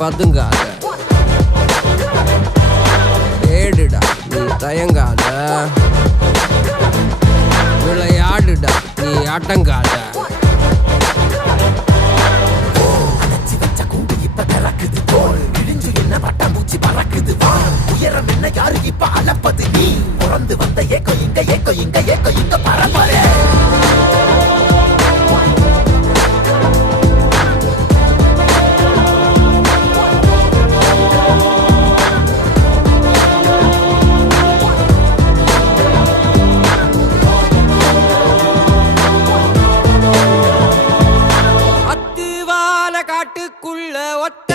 பதுங்காத, ஏடுடா நீ தயங்காத, விளையாடுடா நீ அடங்காத. உயரம் என்ன யாரு இப்ப அளப்பது, நீ பிறந்து வந்த ஏக்கோ இங்க ஏக்கோ இங்க ஏக்கோ இங்க பரம்பரை.